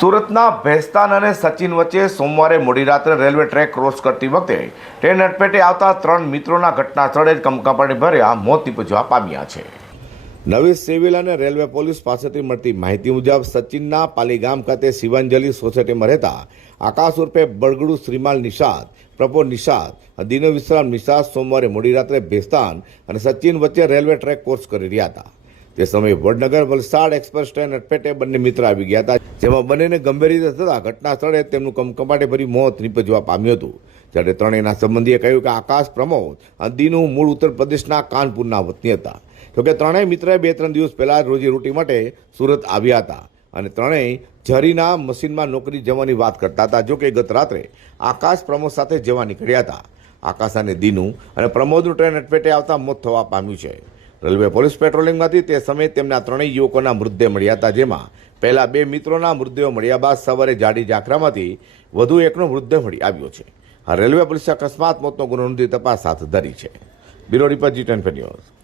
સુરતના ભેસ્તાન અને સચિન વચ્ચે સોમવારે મોડી રાત્રે રેલવે ટ્રેક ક્રોસ કરતી વખતે ટ્રેન અડફેટે આવતા 3 મિત્રોના ઘટના સ્થળે જ કમકમાટી ભર્યા મોત નીપજવા પામ્યા છે। નવી સિવિલ અને રેલવે પોલીસ પાસેથી મળતી માહિતી મુજબ સચિનના પાલીગામ ખાતે શિવાંજલિ સોસાયટીમાં રહેતા આકાશ ઉર્ફે બળગડુ શ્રીમાલ નિષાદ, પ્રભો નિષાદ, દિનો વિશ્રામ નિષાદ સોમવારે મોડી રાત્રે ભેસ્તાન અને સચિન વચ્ચે રેલવે ટ્રેક ક્રોસ કરી રહ્યા હતા। તે સમયે વડનગર વલસાડ એક્સપ્રેસ ટ્રેન અડફેટે બંને મિત્ર આવી ગયા હતા, જેમાં બંનેને ગંભીર રીતે થતા ઘટના સ્થળે તેમનું કમકમાટી ભરી મોત નીપજવા પામ્યું હતું। જ્યારે ત્રણેયના સંબંધીએ કહ્યું કે આકાશ, પ્રમોદ અને દીનુ મૂળ ઉત્તર પ્રદેશના કાનપુરના વતની હતા। જોકે ત્રણેય મિત્રએ 2-3 દિવસ પહેલા રોજીરોટી માટે સુરત આવ્યા હતા અને ત્રણેય જરીના મશીનમાં નોકરી જવાની વાત કરતા હતા। જોકે ગત રાત્રે આકાશ પ્રમોદ સાથે જવા નીકળ્યા હતા। આકાશ અને દીનુ અને પ્રમોદનું ટ્રેન અડફેટે આવતા મોત થવા પામ્યું છે। રેલવે પોલીસ પેટ્રોલિંગમાંથી તે સમયે તેમના ત્રણેય યુવકોના મૃતદેહ મળ્યા હતા, જેમાં પહેલા 2 મિત્રોના મૃતદેહો મળ્યા બાદ સવારે જાડી ઝાખરામાંથી વધુ એકનો મૃતદેહ મળી આવ્યો છે। આ રેલવે પોલીસે અકસ્માત મોતનો ગુનો નોંધી તપાસ હાથ ધરી છે। Bureau report G10 news.